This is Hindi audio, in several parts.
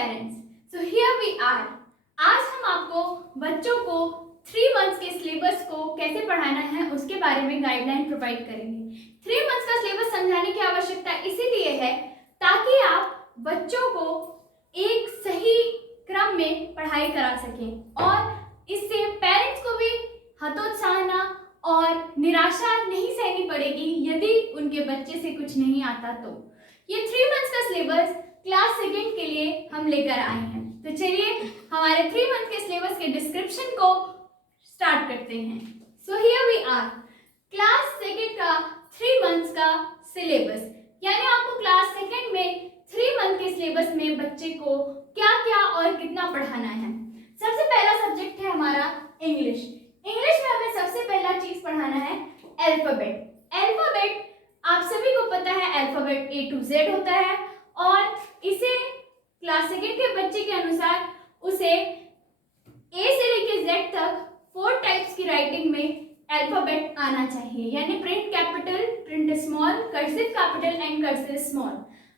parents. So here we are. आज हम आपको बच्चों को 3 मंथ्स के सिलेबस को कैसे पढ़ाना है उसके बारे में गाइडलाइन प्रोवाइड करेंगे। 3 मंथ्स का सिलेबस समझाने की आवश्यकता इसीलिए है ताकि आप बच्चों को एक सही क्रम में पढ़ाई करा सकें और इससे पेरेंट्स को भी हतोत्साहना और निराशा नहीं सहनी पड़ेगी यदि उनके बच्चे से कुछ नहीं आता तो। ये 3 मंथ्स का सिलेबस क्लास सेकेंड के लिए हम लेकर आए हैं। तो चलिए हमारे 3 मंथ के सिलेबस के डिस्क्रिप्शन को स्टार्ट करते हैं। So here we are, class second का 3 मंथ्स का सिलेबस, यानी आपको क्लास सेकेंड में 3 मंथ के सिलेबस में बच्चे को क्या क्या और कितना पढ़ाना है। सबसे पहला सब्जेक्ट है हमारा इंग्लिश। इंग्लिश में हमें सबसे पहला चीज पढ़ाना है अल्फाबेट। अल्फाबेट आप सभी को पता है, अल्फाबेट A to Z होता है और इसे क्लास सेकेंड के बच्चे के अनुसार उसे A से लेकर Z तक 4 टाइप्स की राइटिंग में अल्फाबेट आना चाहिए, यानी print capital, print small, cursive capital and cursive small.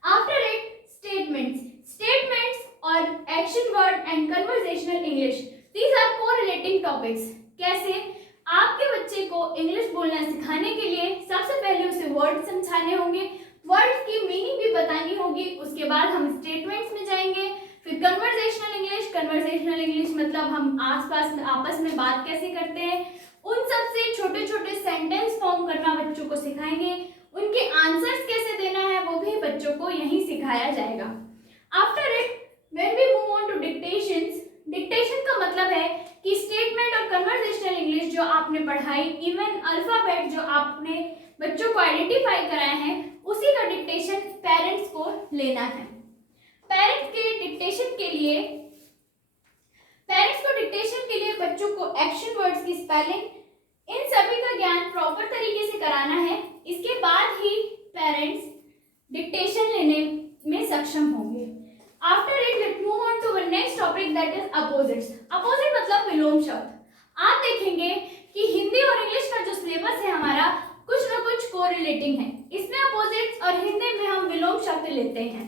After it statements और action word and conversational English, these are correlating topics. कैसे आपके बच्चे को इंग्लिश बोलना सिखाने के लिए सबसे पहले उसे वर्ड समझाने होंगे, वर्ड की मीनिंग भी बतानी होगी, उसके बाद हम स्टेटमेंट्स में जाएंगे, फिर कन्वर्सेशनल इंग्लिश मतलब हम आसपास में आपस में बात कैसे करते हैं, उन सब से छोटे छोटे सेंटेंस फॉर्म करना बच्चों को सिखाएंगे, उनके आंसर्स कैसे देना है वो भी बच्चों को यहीं सिखाया जाएगा। After it when we move on to dictations, dictation का मतलब है कि स्टेटमेंट और कन्वर्सेशनल इंग्लिश जो आपने पढ़ाई, इवन अल्फाबेट जो आपने बच्चों को आइडेंटिफाई कराए हैं, उसी का डिक्टेशन पेरेंट्स को लेना है। पेरेंट्स को डिक्टेशन के लिए बच्चों को एक्शन वर्ड्स की स्पेलिंग, इन सभी का ज्ञान प्रॉपर तरीके से कराना है। इसके बाद ही पेरेंट्स डिक्टेशन लेने में सक्षम होंगे। After it let's move on to the next topic, that is opposites. Opposite मतलब विलोम शब्द। आप देखेंगे कि हिंदी और इंग्लिश का जो सिलेबस है हमारा कुछ न कुछ कोरिलेटिंग है। इसमें अपोजिट्स और हिंदी में हम विलोम शब्द लेते हैं।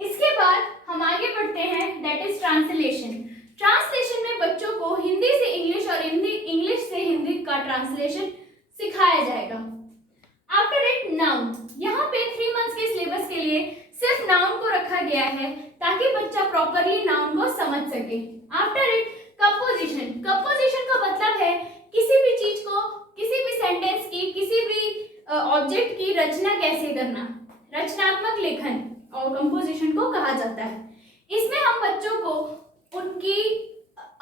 इसके बाद हम आगे बढ़ते हैं, दैट इज ट्रांसलेशन। ट्रांसलेशन में बच्चों को हिंदी से इंग्लिश और इंग्लिश से हिंदी का ट्रांसलेशन सिखाया जाएगा। आफ्टर इट नाउन, यहाँ पे 3 मंथ्स के सिलेबस के लिए सिर्फ नाउन को रखा गया है ताकि बच्चा प्रॉपरली नाउन को समझ सके। After it composition. कंपोजिशन का मतलब है किसी भी चीज को, किसी भी सेंटेंस की, किसी भी ऑब्जेक्ट की रचना कैसे करना, रचनात्मक लेखन और कंपोजिशन को कहा जाता है। इसमें हम बच्चों को उनकी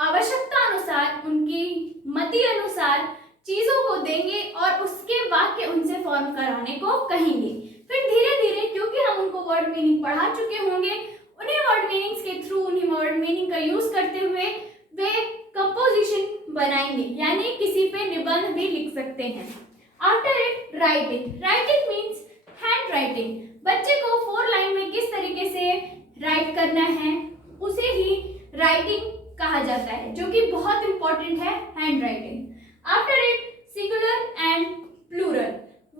आवश्यकता अनुसार, उनकी मति अनुसार चीजों को देंगे और उसके वाक्य उनसे फॉर्म कराने को कहेंगे। फिर धीरे धीरे, क्योंकि हम उनको वर्ड मीनिंग पढ़ा चुके होंगे, उन्हीं वर्ड मीनिंग्स के थ्रू, उन्हीं वर्ड मीनिंग का यूज करते हुए वे कंपोजिशन बनाएंगे, यानी किसी पे निबंध भी लिख सकते हैं। After it writing. Writing means hand writing. बच्चे को 4 लाइन में किस तरीके से राइट करना है उसे ही राइटिंग कहा जाता है, जो कि बहुत इंपॉर्टेंट है, handwriting. After it singular and plural.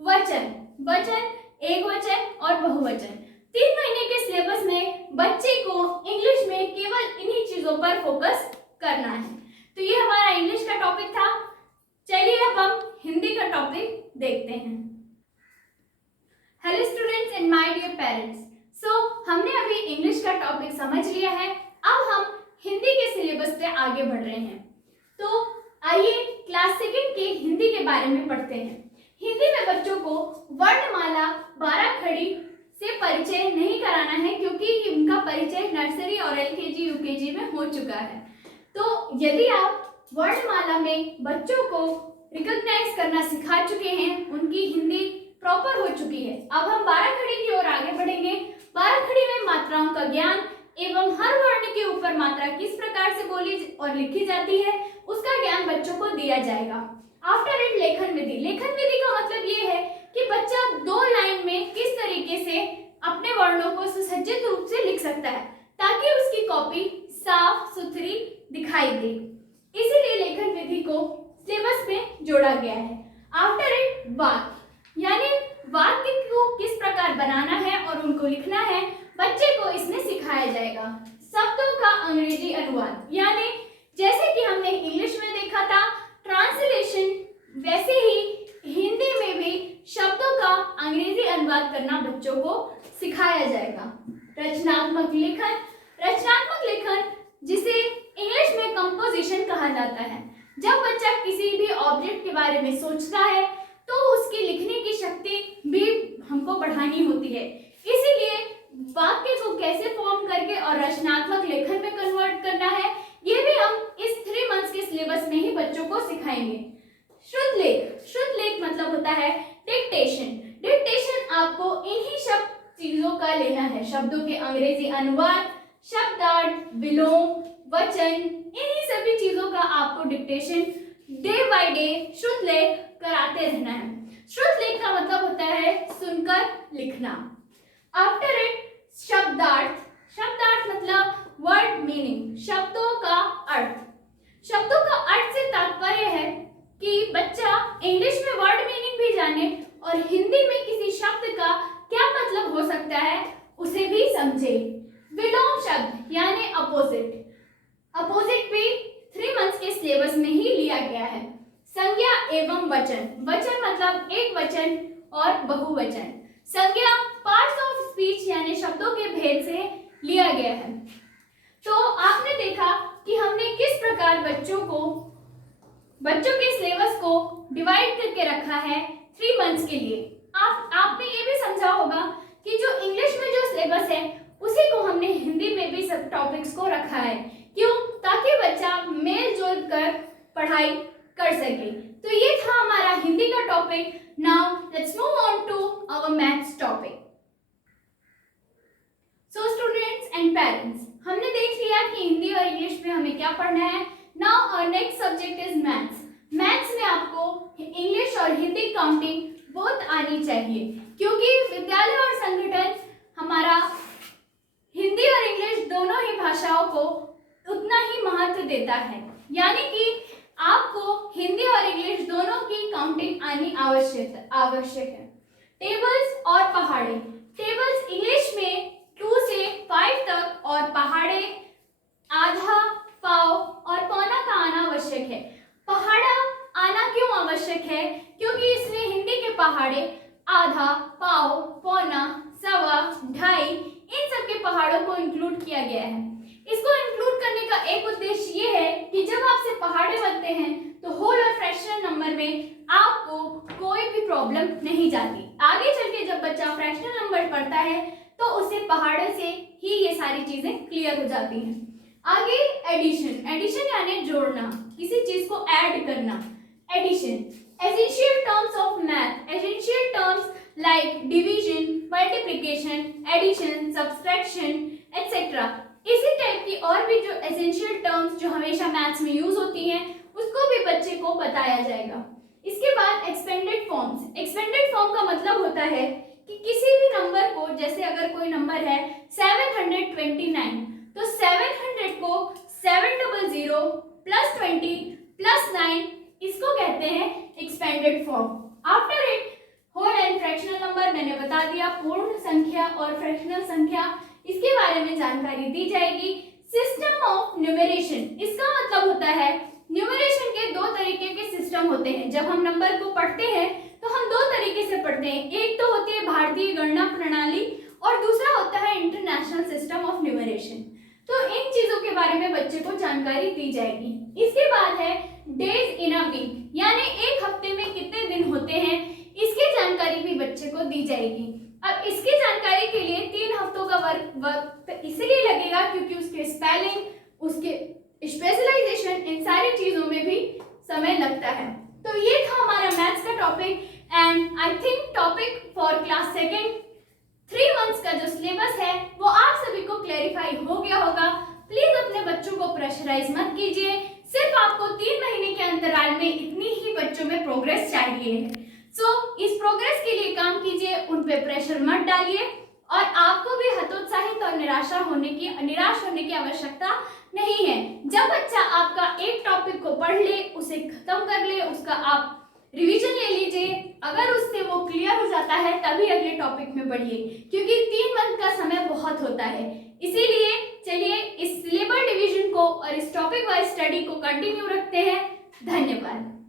वचन, एक वचन और बहुवचन। 3 महीने के सिलेबस में बच्चे को इंग्लिश में केवल इन्हीं चीजों पर फोकस करना है। तो ये हमारा इंग्लिश का टॉपिक था। चलिए अब हम हिंदी का टॉपिक देखते हैं। Hello students and my dear parents. So हमने अभी इंग्लिश का टॉपिक समझ लिया है, अब हम हिंदी के सिलेबस पे आगे बढ़ रहे हैं। तो आइए क्लास सेकेंड के हिंदी के बारे में पढ़ते हैं। हिंदी में बच्चों को वर्णमाला 12 खड़ी से परिचय नहीं कराना है, क्योंकि उनका परिचय नर्सरी और LKG UKG में हो चुका है। तो यदि आप वर्णमाला में बच्चों को रिकॉग्नाइज करना सिखा चुके हैं, उनकी हिंदी प्रॉपर हो चुकी है, अब हम 12 खड़ी की ओर आगे बढ़ेंगे। 12 खड़ी में मात्राओं का ज्ञान एवं हर वर्ण के ऊपर मात्रा किस प्रकार से बोली और लिखी जाती है उसका ज्ञान बच्चों को दिया जाएगा। आफ्टर इट लेखन विधि। लेखन विधि का मतलब ये है कि बच्चा 2 लाइन में किस तरीके से अपने वर्णों को सुसज्जित रूप से लिख सकता है ताकि उसकी कॉपी साफ सुथरी दिखाई दे। इसीलिए लेखन विधि को सिलेबस में जोड़ा गया है। आफ्टर इट वाक्य, यानी वाक्य को किस प्रकार बनाना है और उनको लिखना है, बच्चे को इसमें सिखाया जाएगा। शब्दों का अंग्रेजी अनुवाद, यानी जैसे कि हमने इंग्लिश में देखा था ट्रांसलेशन, वैसे ही हिंदी में भी शब्दों का अंग्रेजी अनुवाद करना बच्चों को सिखाया जाएगा। रचनात्मक लेखन, रचनात्मक लेखन जिसे इंग्लिश में कंपोजिशन कहा जाता है। जब बच्चा किसी भी ऑब्जेक्ट के बारे में सोचता है तो उसकी लिखने की शक्ति भी हमको बढ़ानी होती है, इसीलिए वाक्य को कैसे फॉर्म करके और रचनात्मक लेखन में कन्वर्ट करना है, ये भी हम इस 3 मंथ्स के सिलेबस में ही बच्चों को सिखाएंगे। शुद्ध लेख, शुद्ध लेख मतलब होता है डिक्टेशन। डिक्टेशन आपको इन्हीं शब्द चीजों का लेना है, शब्दों के अंग्रेजी अनुवाद, शब्दार्थ, विलोम, वचन, इन्हीं सभी चीजों का आपको डिक्टेशन डे बाय डे शुद्ध लेख कराते रहना है। शुद्ध लेख का मतलब होता है सुनकर लिखना। आफ्टर इट शब्दार्थ, शब्दार्थ मतलब वर्ड मीनिंग, शब्दों का अर्थ। शब्दों का अर्थ से तात्पर्य है कि बच्चा इंग्लिश में वर्ड मीनिंग भी जाने और हिंदी में किसी शब्द का क्या मतलब हो सकता है उसे भी समझे। विलोम शब्द यानी अपोजिट, अपोजिट भी 3 मंथ्स के सिलेबस में ही लिया गया है। संज्ञा एवं वचन, वचन मतलब एक वचन और बहुवचन। संज्ञा पार्ट्स ऑफ स्पीच यानी शब्दों के भेद से लिया गया है। तो आपने देखा कि हमने किस प्रकार बच्चों के सिलेबस को डिवाइड करके रखा है 3 मंथ्स के लिए। आपने ये भी समझा होगा कि जो इंग्लिश में जो सिलेबस है उसी को हमने हिंदी में भी सब टॉपिक्स को रखा है। क्यों? ताकि बच्चा मेल जोल कर पढ़ाई कर सके। तो ये था हमारा हिंदी का topic. Now let's move on to our maths topic. So students and parents, हमने देख लिया कि हिंदी और इंग्लिश में हमें क्या पढ़ना है। Now our next subject is maths. Maths में आपको इंग्लिश और हिंदी काउंटिंग बहुत आनी चाहिए, क्योंकि विद्यालय और संगठन हमारा हिंदी और इंग्लिश दोनों ही भाषाओं को उतना ही महत्व देता है, यानी कि आपको हिंदी और इंग्लिश दोनों की काउंटिंग आनी आवश्यक है। टेबल्स और पहाड़े, टेबल्स इंग्लिश में 2 से 5 तक और पहाड़े आधा, पाव और पौना का आना आवश्यक है। पहाड़ा आना क्यों आवश्यक है? क्योंकि इसमें हिंदी के पहाड़े आधा, पाव, पौना, सवा, ढाई, इन सब के पहाड़ों को इंक्लूड किया गया है। इसको इंक्लूड करने का एक उद्देश्य ये है कि जब आपसे पहाड़े बनते हैं तो होल और फ्रैक्शनल नंबर में आपको कोई भी प्रॉब्लम नहीं जाती। आगे चल के जब बच्चा फ्रैक्शनल नंबर पढ़ता है तो उसे पहाड़े से ही ये सारी चीजें क्लियर हो जाती हैं। आगे एडिशन, एडिशन यानी जोड़ना, किसी चीज को ऐड करना। Addition, essential terms of math, essential terms like division, multiplication, addition, subtraction etcetera. इसी टाइप की और भी जो एसेंशियल टर्म्स जो हमेशा मैथ्स में यूज होती हैं उसको भी बच्चे को बताया जाएगा। इसके बाद एक्सपेंडेड फॉर्म्स। एक्सपेंडेड फॉर्म का मतलब होता है कि किसी भी नंबर को, जैसे अगर कोई नंबर है 729, तो 700 को 700 प्लस 20 प्लस 9, इसको कहते हैं expanded form. After it whole and fractional number मैंने बता दिया, पूर्ण संख्या और फ्रैक्शनल संख्या, इसके बारे में जानकारी दी जाएगी। सिस्टम ऑफ न्यूमरेशन, इसका मतलब होता है न्यूमरेशन के 2 तरीके के सिस्टम होते हैं। जब हम नंबर को पढ़ते हैं तो हम 2 तरीके से पढ़ते हैं, एक तो होती है भारतीय गणना प्रणाली और दूसरा होता है इंटरनेशनल सिस्टम ऑफ न्यूमरेशन। तो इन चीजों के बारे में बच्चे को जानकारी दी जाएगी। इसके बाद है डेज इन अ वीक, यानी एक हफ्ते में कितने दिन होते हैं, इसकी जानकारी भी बच्चे को दी जाएगी। अब इसकी जानकारी के लिए 3 हफ्तों का वक्त इसलिए लगेगा क्योंकि उसके स्पेलिंग, उसके स्पेशलाइजेशन, इन सारी चीजों में भी समय लगता है। तो ये था हमारा मैथ्स का topic and I think topic for class 2 3 months का जो सिलेबस है वो आप सभी को क्लैरिफाई हो गया होगा। प्लीज अपने बच्चों को प्रेशराइज मत कीजिए, सिर्फ आपको 3 महीने के अंतराल में इतनी ही बच्चों में प्रोग्रेस चाहिए है। इस प्रोग्रेस के लिए काम कीजिए, उन पे प्रेशर मत डालिए और आपको भी हतोत्साहित और निराश होने की आवश्यकता नहीं है। जब बच्चा आपका एक टॉपिक को पढ़ ले, उसे खत्म कर ले, उसका आप रिवीजन ले लीजिए, अगर उससे वो क्लियर हो जाता है तभी अगले टॉपिक में बढ़िए, क्योंकि 3 मंथ का समय बहुत होता है। इसीलिए चलिए इस टॉपिक वाइज स्टडी को कंटिन्यू रखते हैं। धन्यवाद।